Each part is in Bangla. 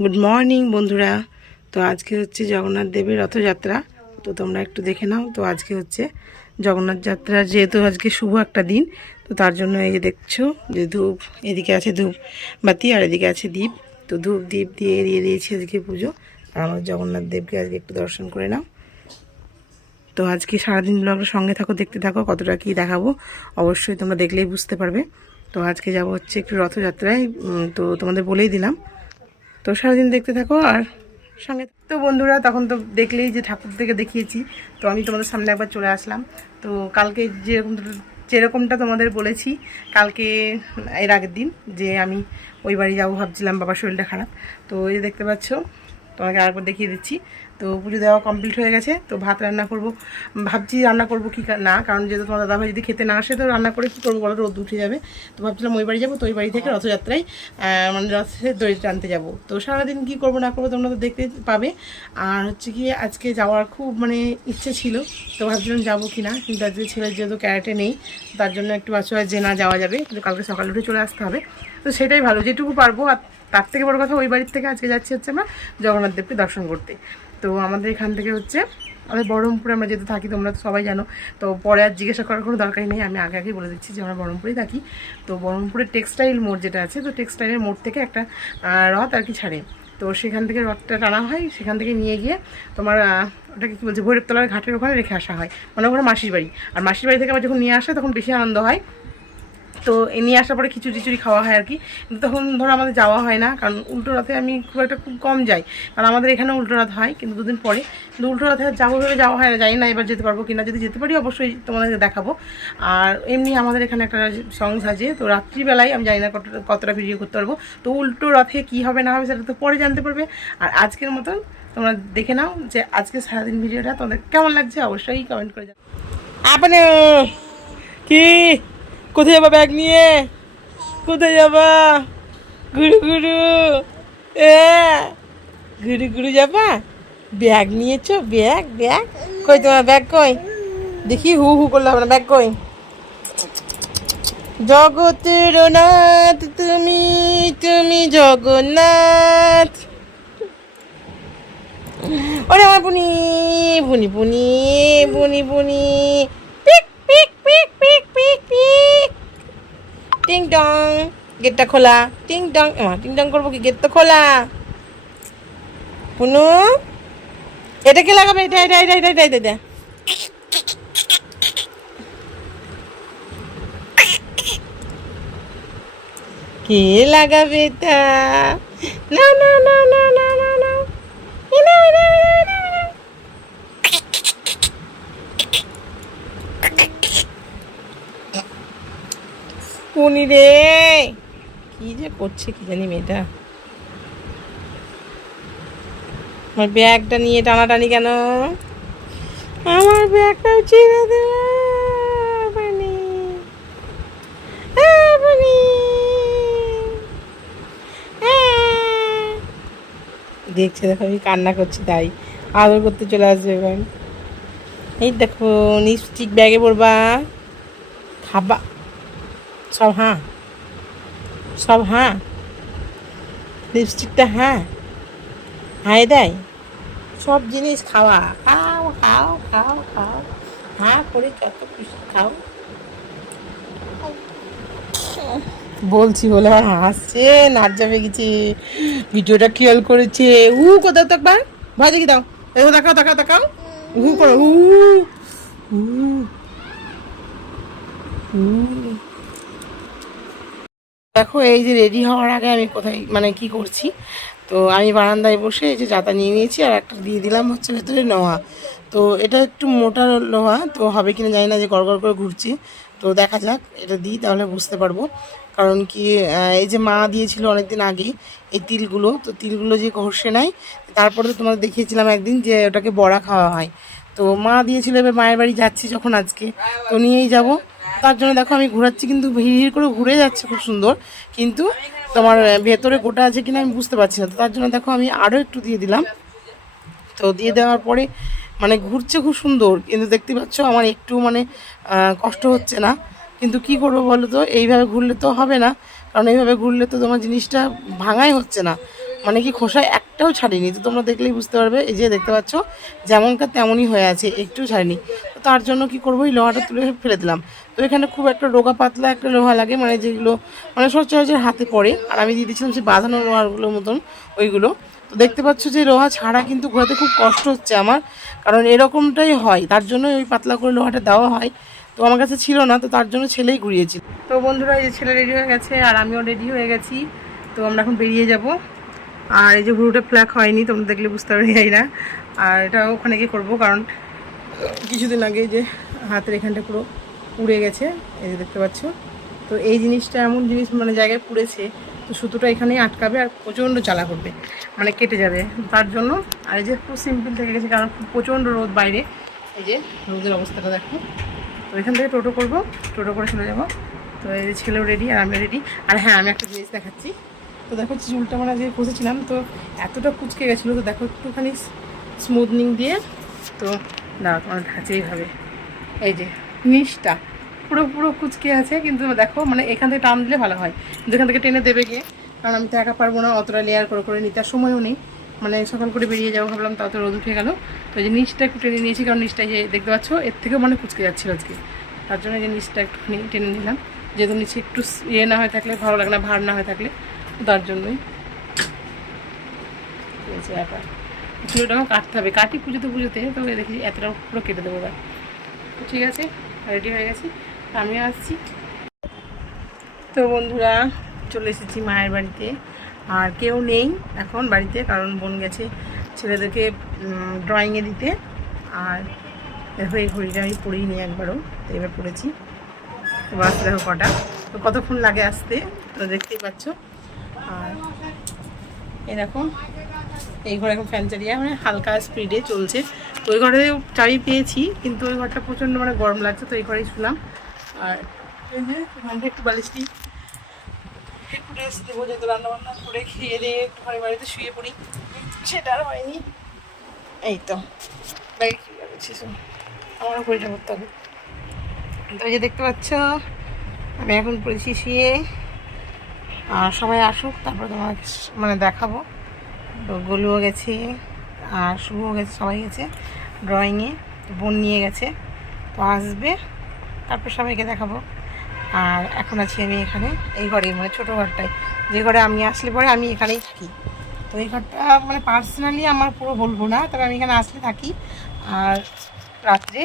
গুড মর্নিং বন্ধুরা। তো আজকে হচ্ছে জগন্নাথ দেবের রথযাত্রা। তো তোমরা একটু দেখে নাও। তো আজকে হচ্ছে জগন্নাথ যাত্রা, যেহেতু আজকে শুভ একটা দিন, তো তার জন্য এই যে দেখছো যে ধূপ, এদিকে আছে ধূপ বাতি আর এদিকে আছে দ্বীপ। তো ধূপ দ্বীপ দিয়ে দিয়েছি আজকে পুজো। আর আমার জগন্নাথ দেবকে আজকে একটু দর্শন করে নাও। তো আজকে সারাদিন ব্লগের সঙ্গে থাকো, দেখতে থাকো কতটা কী দেখাবো, অবশ্যই তোমরা দেখলেই বুঝতে পারবে। তো আজকে যাব হচ্ছে একটু রথযাত্রায়, তো তোমাদের বলেই দিলাম। তো সারাদিন দেখতে থাকো আর সঙ্গে। তো বন্ধুরা, তখন তো দেখলেই যে ঠাকুর থেকে দেখিয়েছি, তো আমি তোমাদের সামনে একবার চলে আসলাম। তো কালকে যেরকমটা তোমাদের বলেছি, কালকে এর আগের দিন যে আমি ওই বাড়ি যাবো ভাবছিলাম, বাবার শরীরটা খারাপ। তো এই দেখতে পাচ্ছ, তোমাকে আরেকবার দেখিয়ে দিচ্ছি। তো পুজো দেওয়া কমপ্লিট হয়ে গেছে। তো ভাত রান্না করব, ভাবছি রান্না করব কি না, কারণ যেহেতু তোমার দাদাভাই যদি খেতে না আসে তো রান্না করে কী করবো বলো, রোদ উঠে যাবে। তো ভাবছিলাম ওই বাড়ি যাবো, তো ওই বাড়ি থেকে রথযাত্রায় মানে রথের দড়ি টানতে যাবো। তো সারাদিন কী করবো না করবো তোমরা তো দেখতে পাবে। আর হচ্ছে কি, আজকে যাওয়ার খুব মানে ইচ্ছে ছিল, তো ভাবছিলাম যাবো কি না, কিন্তু আজকে ছেলের যেহেতু ক্যারেটে নেই, তার জন্য একটু আছে যে না যাওয়া যাবে, কিন্তু কালকে সকালে উঠে চলে আসতে হবে। তো সেটাই ভালো, যেটুকু পারবো। আর তার থেকে বড় কথা, ওই বাড়ির থেকে আজকে যাচ্ছি হচ্ছে আমরা জগন্নাথ দেবকে দর্শন করতে। তো আমাদের এখান থেকে হচ্ছে আমাদের বহরমপুরে আমরা যেহেতু থাকি, তোমরা তো সবাই জানো, তো পরে আর জিজ্ঞাসা করার কোনো দরকারই নেই, আমি আগে আগেই বলে দিচ্ছি যে আমরা বহরমপুরেই থাকি। তো বহরমপুরের টেক্সটাইল মোড় যেটা আছে, তো টেক্সটাইলের মোড় থেকে একটা রথ আর কি ছাড়ে। তো সেখান থেকে রথটা টানা হয়, সেখান থেকে নিয়ে গিয়ে তোমার ওটাকে কী বলছে, ভৈরবতলার ঘাটের ওখানে রেখে আসা হয়, মানে ওখানে মাসির বাড়ি। আর মাসির বাড়ি থেকে আবার যখন নিয়ে আসে তখন বেশি আনন্দ হয়। তো নিয়ে আসার পরে খিচুড়ি টিচুড়ি খাওয়া হয় আর কি। কিন্তু তখন ধরো আমাদের যাওয়া হয় না, কারণ উল্টো রথে আমি খুব কম যাই, কারণ আমাদের এখানে উল্টো রথ হয় কিন্তু দুদিন পরে। কিন্তু উল্টো রথে যাবো ভেবে যাওয়া হয় না, জানি না এবার যেতে পারবো কিনা, যদি যেতে পারি অবশ্যই তোমাদেরকে দেখাবো। আর এমনি আমাদের এখানে একটা সংস আছে, তো রাত্রিবেলায় আমি জানি না কতটা ভিডিও করতে পারবো। তো উল্টো রথে কী হবে না হবে সেটা তো পরে জানতে পারবে। আর আজকের মতন তোমরা দেখে নাও যে আজকে সারাদিন ভিডিওটা তোমাদের কেমন লাগছে, অবশ্যই কমেন্ট করে যাও। আপনি কি কোথায় যাবা ব্যাগ নিয়ে? কোথায় যাবা? গুরু গুরু, এ গুরু গুরু যাবা? ব্যাগ নিয়েছো? ব্যাগ ব্যাগ কই তোমার ব্যাগ কই? দেখি হু হু করলে হবে না, ব্যাগ কই? জগতের নাথ তুমি, তুমি জগন্নাথ। ওরে আমার বুনি বুনি বুনি বুনি বুনি, পিক পিক পিক পিক পিক পিক। টিং টং, গেটটা খোলা। টিং টং, টিং টং করবো কি, গেট তো খোলা। পুনু, এটা কে লাগাবে? এটা এটা এটা এটা এটা এটা কে লাগাবে এটা? না না না না না না না, পুনি রে, কি যে করছে কি জানি মেয়েটা। আমার ব্যাগটা নিয়ে টানাটানি কেন? আমার ব্যাগটাও ছিঁড়ে দেবে মানে। দেখছে, দেখো আমি কান্না করছি তাই আদর করতে চলে আসবে এবার। এই দেখো লিপস্টিক ব্যাগে পড়বা, খাবা সব, হ্যাঁ সব, হ্যাঁ লিপস্টিকটা, হ্যাঁ হাই দেয়, সব জিনিস খাওয়া, খাও খাও খাও খাও, হ্যাঁ করে যত খুশি খাও। বলছি বলে আর হাসছে, নাচ যাবে গেছে, ভিডিওটা খেয়াল করেছে। কোথাও তো একবার ভয় দেখি দাও, দেখো দেখাও দেখাও দেখাও, করো উ দেখো এই যে রেডি হওয়ার আগে আমি কোথায় মানে কি করছি। তো আমি বারান্দায় বসে এই যে জাতা নিয়ে নিয়েছি, আর একটা দিয়ে দিলাম হচ্ছে ভেতরে লোহা। তো এটা একটু মোটা লোহা, তো হবে কিনা জানি না, যে গড় করে ঘুরছি। তো দেখা যাক, এটা দিই তাহলে বুঝতে পারবো। কারণ কি, এই যে মা দিয়েছিল অনেকদিন আগেই এই তিলগুলো, তো তিলগুলো যে ঘষে নেয়, তারপরে তো তোমাদের দেখিয়েছিলাম একদিন যে ওটাকে বড়া খাওয়া হয়। তো মা দিয়েছিল, এবার মায়ের বাড়ি যাচ্ছি যখন আজকে, তো নিয়েই যাব। তার জন্য দেখো আমি ঘোরাচ্ছি, কিন্তু ভিড় করে ঘুরে যাচ্ছে খুব সুন্দর, কিন্তু তোমার ভেতরে গোটা আছে কিনা আমি বুঝতে পারছি না। তো তার জন্য দেখো আমি আরও একটু দিয়ে দিলাম। তো দিয়ে দেওয়ার পরে মানে ঘুরছে খুব সুন্দর, কিন্তু দেখতে পাচ্ছ আমার একটু মানে কষ্ট হচ্ছে না। কিন্তু কি করবো বলো তো, এইভাবে ঘুরলে তো হবে না, কারণ এইভাবে ঘুরলে তো তোমার জিনিসটা ভাঙাই হচ্ছে না। মানে কি খোসা একটাও ছাড়িনি। তো তোমরা দেখলেই বুঝতে পারবে, এই যে দেখতে পাচ্ছ যেমনকার তেমনই হয়ে আছে, একটু ছাড়িনি। তো তার জন্য কি করবো, এই লোহাটা তুলে ফেলে দিলাম। তো এখানে খুব একটা রোগা পাতলা একটা লোহা লাগে, মানে যেগুলো মানে সচরাচর হাতে পড়ে, আর আমি দিয়ে দিয়েছিলাম যে বাঁধানো লোহাগুলোর মতন ওইগুলো। তো দেখতে পাচ্ছ যে লোহা ছাড়া কিন্তু ঘোরাতে খুব কষ্ট হচ্ছে আমার, কারণ এরকমটাই হয়, তার জন্য ওই পাতলা করে লোহাটা দেওয়া হয়। তো আমার কাছে ছিল না, তো তার জন্য ছেলেই ঘুরিয়েছিল। তো বন্ধুরা, এই যে ছেলে রেডি হয়ে গেছে আর আমিও রেডি হয়ে গেছি। তো আমরা এখন বেরিয়ে যাব। আর এই যে ভুরুটা ফ্ল্যাক হয়নি, তোমরা দেখলে বুঝতে পারি না। আর এটা ওখানে গিয়ে করবো, কারণ কিছুদিন আগে যে হাতের এখানটা পুরো পুড়ে গেছে, এই যে দেখতে পাচ্ছ। তো এই জিনিসটা এমন জিনিস, মানে জায়গায় পুড়েছে, তো সুতোটা এখানেই আটকাবে আর প্রচণ্ড জ্বালা করবে, মানে কেটে যাবে তার জন্য। আর এই যে খুব সিম্পল থেকে গেছে, কারণ প্রচণ্ড রোদ বাইরে, এই যে রোদের অবস্থাটা দেখো। তো এখান থেকে টোটো করবো, টোটো করে চলে যাবো। তো এই যে ছেলেও রেডি আর আমিও রেডি। আর হ্যাঁ, আমি একটা জিনিস দেখাচ্ছি। তো দেখো চুলটা মানে যে কষেছিলাম, তো এতটা কুচকে গেছিলো, তো দেখো একটুখানি স্মুথনিং দিয়ে, তো দাঁড়া তোমার ঢাচে এইভাবে, এই যে নিচটা পুরো পুরো কুচকে আছে, কিন্তু দেখো মানে এখান থেকে টান দিলে ভালো হয়, কিন্তু এখান থেকে টেনে দেবে গিয়ে, কারণ আমি তো একা পারবো না অতটা লেয়ার করে করে নিতে, আর সময়ও নেই। মানে সকাল করে বেরিয়ে যাবো ভাবলাম, তাও তো রোদ উঠে গেল। তো এই যে নিচটা একটু টেনে নিয়েছি, কারণ নিচটা যে দেখতে পাচ্ছ এর থেকেও মানে কুচকে যাচ্ছিল আজকে, তার জন্য যে নিচটা একটুখানি টেনে নিলাম, যেহেতু নিচে একটু ইয়ে না হয়ে থাকলে ভালো লাগে না, ভার না হয়ে থাকলে, তার জন্যই ব্যাপার। চুলটা আমার কাটতে হবে, কাটি পুজোতে পুজোতে, তবে দেখি এতটা পুরো কেটে দেবো এবার। ঠিক আছে, রেডি হয়ে গেছি, আমিও আসছি। তো বন্ধুরা, চলে এসেছি মায়ের বাড়িতে, আর কেউ নেই এখন বাড়িতে, কারণ বোন গেছে ছেলেদেরকে ড্রয়িংয়ে দিতে। আর দেখো এই ঘড়িটা আমি পড়েই নিই একবারও, তো এবার পড়েছি। তো বাস দেখো কটা, তো কতক্ষণ লাগে আসতে, তো দেখতেই পাচ্ছ। আর এরকম এই ঘরে এখন ফ্যান চালিয়ে মানে হালকা স্পিডে চলছে। তো ওই ঘরে চাবি পেয়েছি, কিন্তু ওই ঘরটা প্রচণ্ড মানে গরম লাগছে, তো এই ঘরেই শুলাম। আর ওখানটা একটু বালিশটি একটু রেস্ট দেবো, যেহেতু রান্নাবান্না করে খেয়ে দিয়ে একটুখানি বাড়িতে শুয়ে পড়ি, সেটা আর হয়নি। এই তো ব্যাগে কী লাগছে, আমারও পরিচয় করতে হবে। তো এই যে দেখতে পাচ্ছ আমি এখন পড়েছি শুয়ে, আর সবাই আসুক তারপরে তোমার মানে দেখাবো। তো গলুও গেছে আর শুভও গেছে, সবাই গেছে ড্রয়িংয়ে, বোন নিয়ে গেছে, তো আসবে তারপর সবাইকে দেখাবো। আর এখন আছি আমি এখানে এই ঘরে, মানে ছোটো ঘরটায়, যে ঘরে আমি আসলে পরে আমি এখানেই থাকি। তো এই ঘরটা মানে পার্সোনালি আমার পুরো বলবো না, তবে আমি এখানে আসলে থাকি আর রাত্রে,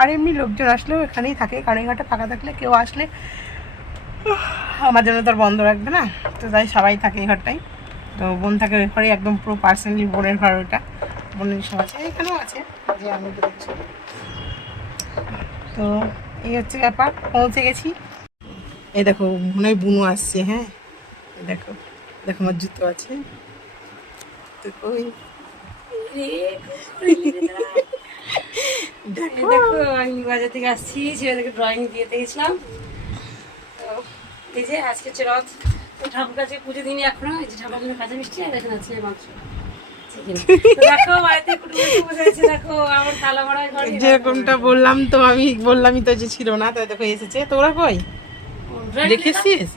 আর এমনি লোকজন আসলেও এখানেই থাকে, কারণ এই ঘরটা ফাঁকা থাকলে কেউ আসলে আমার জন্য তো আর বন্ধ রাখবে না, তো তাই সবাই থাকে এই ঘরটাই। তো বোন থাকে ওই ঘরে, একদম পুরো পার্সোনালি বোনের ঘর ওটা, বোনের সব আছে, এখানেও আছে যে আমি তো দেখছি। তো এই হচ্ছে ব্যাপার, পৌঁছে গেছি। এই দেখো মনে হয় বুনু আসছে, হ্যাঁ দেখো দেখো আমার জুতো আছে, দেখো দেখো আমি বাজার থেকে আসছি, ছেলেদেরকে ড্রয়িং দিয়ে গেছিলাম। তো এই যে আজকে হচ্ছে রথ, ঠাকুর কাছে পুজো দিনই এখনো, এই যে ঠাকুর জন্য কাঁচা মিষ্টি, আর এখানে আছে মাংস। দেখো বাড়িতে বসে আছে, দেখো আমার থালা ভরা ঘরে, যেরকমটা বললাম, তো আমি বললামই তো যে ছিল না, তাই দেখো এসেছে। তোরা কই দেখেছিস?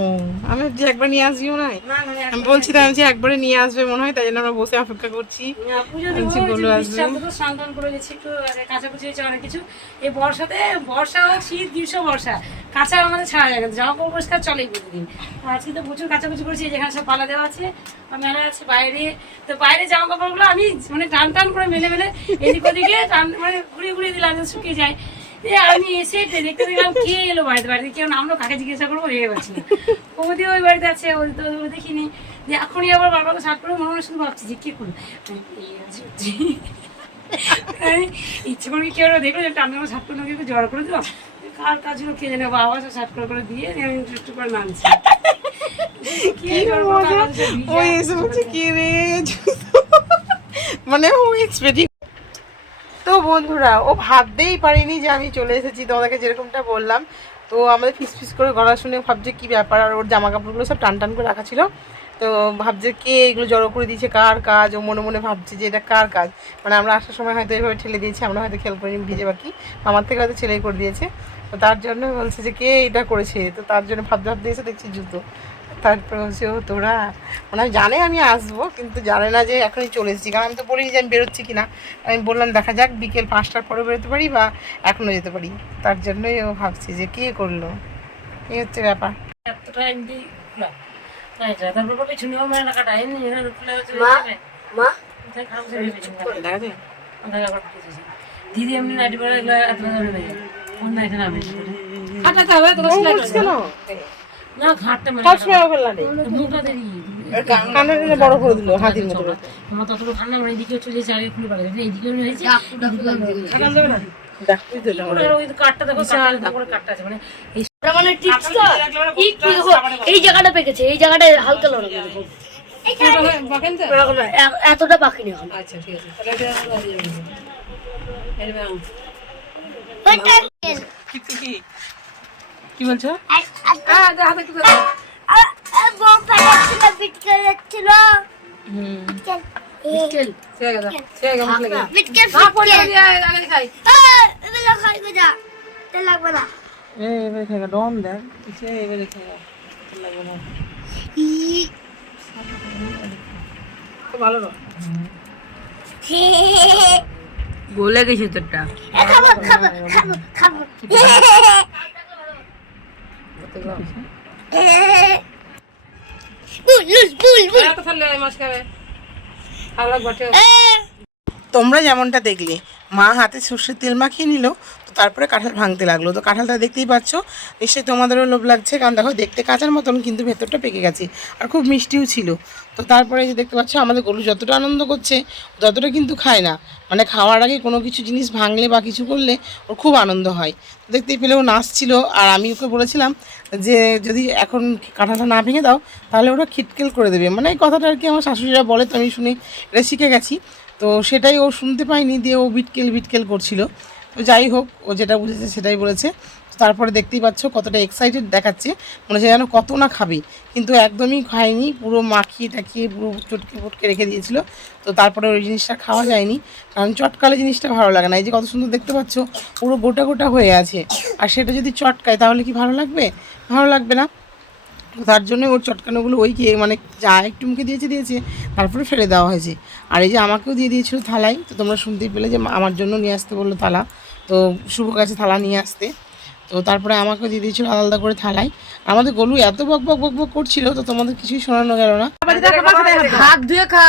ও আমি যে একবার নিয়ে আসবিও না, আমি বলছিলাম যে একবারে নিয়ে আসবে মনে হয়, তাই জন্য আমরা বসে অপেক্ষা করছি। স্নান করে গেছি, একটু কাঁচাকুচি হয়েছে অনেক কিছু। এই বর্ষাতে, বর্ষা হোক শীত গ্রীষ্ম বর্ষা, কাঁচা আমাদের ছাড়া যায় না, জামা কাপড় পরিষ্কার চলেই প্রতিদিন। আজকে তো প্রচুর কাঁচাকুচি করেছি, যেখানে সব পালা দেওয়া আছে, মেলা আছে বাইরে। তো বাইরে জামা কাপড়গুলো আমি মানে টান টান করে মেলে মেলে এদিক ওদিকে টান মানে ঘুরিয়ে ঘুরিয়ে দিলাম, শুকিয়ে যায়। আমি এসে দেখতে দেখলাম কে এলো বাড়িতে, বাড়িতে কেউ নামলো, কাকে জিজ্ঞাসা করবো ভেবে পাচ্ছি না। ওদি ওই বাড়িতে আছে, ওই তো দেখিনি, যে এখনই আবার বাবাকে সাত করে মনে মনে শুধু ভাবছি যে কে করলো, ইচ্ছে করে কেউ দেখলো যে টান সাত করে কেউ জড় করে দিল, কার কাজ হলো কে জানে, বাবা সব সাত করে দিয়ে আমি একটু করে নামছি। মানে ও এক্সপেক্ট। তো বন্ধুরা, ও ভাবতেই পারিনি যে আমি চলে এসেছি, তোমাদেরকে যেরকমটা বললাম। তো আমাদের ফিস ফিস করে গলা শুনে ভাবছে কি ব্যাপার, আর ওর জামা কাপড়গুলো সব টান টান করে রাখা ছিল, তো ভাবছে কে এগুলো জড়ো করে দিয়েছে, কার কাজ। ও মনে মনে ভাবছে যে এটা কার কাজ, মানে আমরা আসার সময় হয়তো এইভাবে ঠেলে দিয়েছি, আমরা হয়তো খেয়াল করিনি ভিজে বাকি, আমার থেকে হয়তো ছেলেই করে দিয়েছে। তো তার জন্য বলছে যে কে এটা করেছে, তো তার জন্য ভাবতে ভাবতে এসে দেখছি জুতো। তারপর হচ্ছে ও তোরা মানে জানে আমি আসবো, কিন্তু জানে না যে এখনই চলে এসেছি, কারণ আমি তো বলিনি যে আমি বেরোচ্ছি কিনা। আমি বললাম দেখা যাক বিকেল 5টার পরে বেরোতে পারি বা এখনও যেতে পারি, তার জন্যই ও ভাবছি যে কে করলো, এই হচ্ছে ব্যাপার। এতটা এমনি খোলা তারপর বলে ছুনি আমার এলাকাটা এমনি খোলা হচ্ছে মা দেখা যায় দিদি এমনি নাইট বেলা এগুলো এত অন্য এখানে আমি খাটাতে হবে তো কেন না ঘাটটা মেরে সবসময় ফেললা নেই, মুখটা দেরি কানে বড় করে দিল হাতির মতো। আমার ততটা ঠান্ডা মানে এদিকে চলে যাচ্ছে আগে খুলে পারে এইদিকে হয়েছে খাটানো যাবে না দেখতেই তো এটা ওই কাঠটা দেখো কাঠটা আছে মানে এই মানে টিপসটা একটু দেখো এই জায়গাটা পেকেছে, এই জায়গাটা হালকা লড়া দেখো এতটা পাখিনি এখন। আচ্ছা ঠিক আছে কি বলছো ডম দেখ ভালো না গলে গেছে তোরটা। তোমরা যেমনটা দেখলে মা হাতে সর্ষের তেল মাখিয়ে নিল, তো তারপরে কাঁঠাল ভাঙতে লাগলো। তো কাঁঠালটা দেখতেই পাচ্ছ, নিশ্চয়ই তোমাদেরও লোভ লাগছে, কারণ দেখো দেখতে কাঁচার মতন কিন্তু ভেতরটা পেকে গেছে আর খুব মিষ্টিও ছিল। তো তারপরে যে দেখতে পাচ্ছ আমাদের গরু যতটা আনন্দ করছে ততটা কিন্তু খায় না, মানে খাওয়ার আগে কোনো কিছু জিনিস ভাঙলে বা কিছু করলে ওর খুব আনন্দ হয়। দেখতেই পেলে ও নাচছিল, আর আমি ওকে বলেছিলাম যে যদি এখন কাঁঠালটা না ভেঙে দাও তাহলে ওরা খিটকেল করে দেবে, মানে এই কথাটা আর কি আমার শাশুড়িরা বলে, তো আমি শুনে এটা শিখে গেছি। তো সেটাই ও শুনতে পায়নি, দিয়ে ও বিটকেল করছিল। তো যাই হোক, ও যেটা বুঝেছে সেটাই বলেছে। তো তারপরে দেখতেই পাচ্ছ কতটা এক্সাইটেড দেখাচ্ছে, মনে হচ্ছে যেন কত না খাবে, কিন্তু একদমই খায়নি, পুরো মাখিয়ে টাকিয়ে পুরো চটকে ফুটকে রেখে দিয়েছিল। তো তারপরে ওই জিনিসটা খাওয়া যায়নি, কারণ চটকালে জিনিসটা ভালো লাগে না। এই যে কত সুন্দর দেখতে পাচ্ছ পুরো গোটা গোটা হয়ে আছে, আর সেটা যদি চটকায় তাহলে কি ভালো লাগবে? ভালো লাগবে না। তো তার জন্য ওর চটকানোগুলো ওই গিয়ে মানে যা একটু মুখে দিয়েছে তারপরে ফেলে দেওয়া হয়েছে। আর এই যে আমাকেও দিয়ে দিয়েছিল থালায়, তো তোমরা শুনতেই পেলে যে আমার জন্য নিয়ে আসতে বললো থালা, তো শুভ কাছে থালা নিয়ে আসতে, তো তারপরে আমাকেও দিয়ে দিয়েছিল আলাদা করে থালায়। আমাদের গলু এত বক বক বক বক করছিল, তো তোমাদের কিছুই শোনানো গেল না। হাত ধুয়ে খা।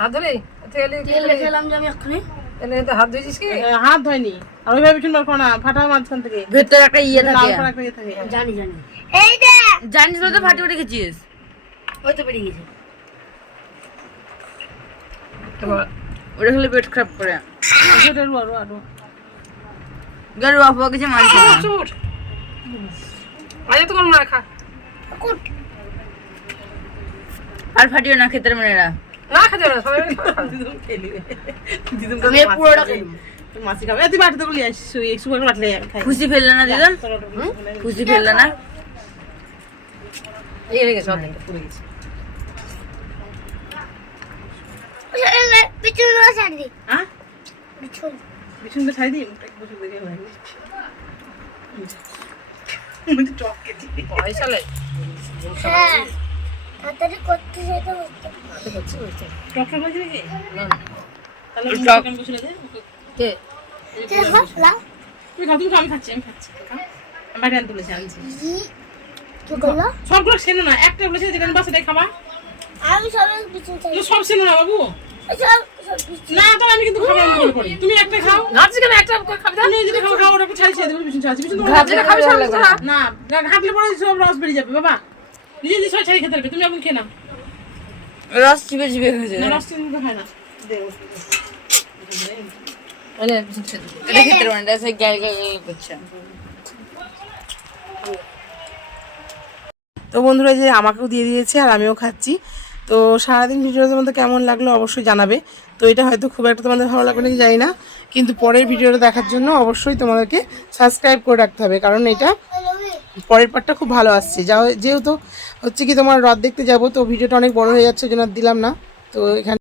হাত ধরে তেল রেখেলাম যে আমি এক্ষুনি। হাত ধুয়েছিস কি? হাত ধয়নি, আর ওইভাবে শুনবার না ফাটা মাঝখান থেকে ভেতরে একটা ইয়ে থাকে, একটা ইয়ে থাকে। জানি এই দে জানিস তো ফাটি উঠে গেছিস, ওই তো বেরিয়ে গেছে। ওটা হলে পেট খারাপ করে গাড়ি বাবা কিছু মানছে না। আজ তো কোন না খা আর ফাটিও না খেতে মেয়েরা না খেতে না সবাই আমি পুরোটা খাই। মাছি খাবে, তুই বাটিতে গুলি আসিস, এই সুগার বাটলে খাই। খুশি ফেললে না দিদন, খুশি ফেললে না। এই হয়ে গেছে অনেক পুরো গেছে। পিছনে ছাড় দি। হ্যাঁ বিছুনটা ছাই দিই, মুখটা একটু বসে দেখে হয় মুখে টপকে দিই পয়সা লে হ্যাঁ তাড়াতাড়ি করতে যেতে হচ্ছে। টপটা করে দিবি তাহলে টক মুখে বসে দে কে কে হলা তুই খা, তুমি খা, আমি খাচ্ছি আমি বাড়ি আনতে বলেছি, আনছি। কি করলো? সবগুলো সেনো না, একটা বলেছে যেটা বাসাটাই খাবা। আমি সব পিছনে চাই। সব সেনো না বাবু, না তো আমি কিন্তু খাবো আমি বলে পড়ি, তুমি একটা খাও। ঘাটছি কেন একটা খাবি না? তুমি যদি খাও ওটা ছাড়ি ছেড়ে দেবো, বিছুন ছাড়ছি বিছুন ঘাটছি না খাবি সব লাগবে না। না ঘাটলে পরে সব রস বেরিয়ে যাবে বাবা, নিজে নিজে সব ছাড়ি খেতে হবে, তুমি এখন খেয়ে নাও। রস চিপে চিপে খেয়েছে। না রস চিনি খায় না, দে ওর। আরে এটা খেতে পারে না, সে গাল গাল করছে। তো বন্ধুরা যে আমাকেও দিয়ে দিয়েছে আর আমিও খাচ্ছি। তো সারাদিন ভিডিওটা তোমাদের কেমন লাগলো অবশ্যই জানাবে। তো এটা হয়তো খুব একটা তোমাদের ভালো লাগবে নাকি জানি না, কিন্তু পরের ভিডিওটা দেখার জন্য অবশ্যই তোমাদেরকে সাবস্ক্রাইব করে রাখতে হবে, কারণ এটা পরের পার্টটা খুব ভালো আসছে। যেহেতু হচ্ছে কি তোমার রথ দেখতে যাবো, তো ভিডিওটা অনেক বড় হয়ে যাচ্ছে, ওই জন্য আর দিলাম না। তো এখানে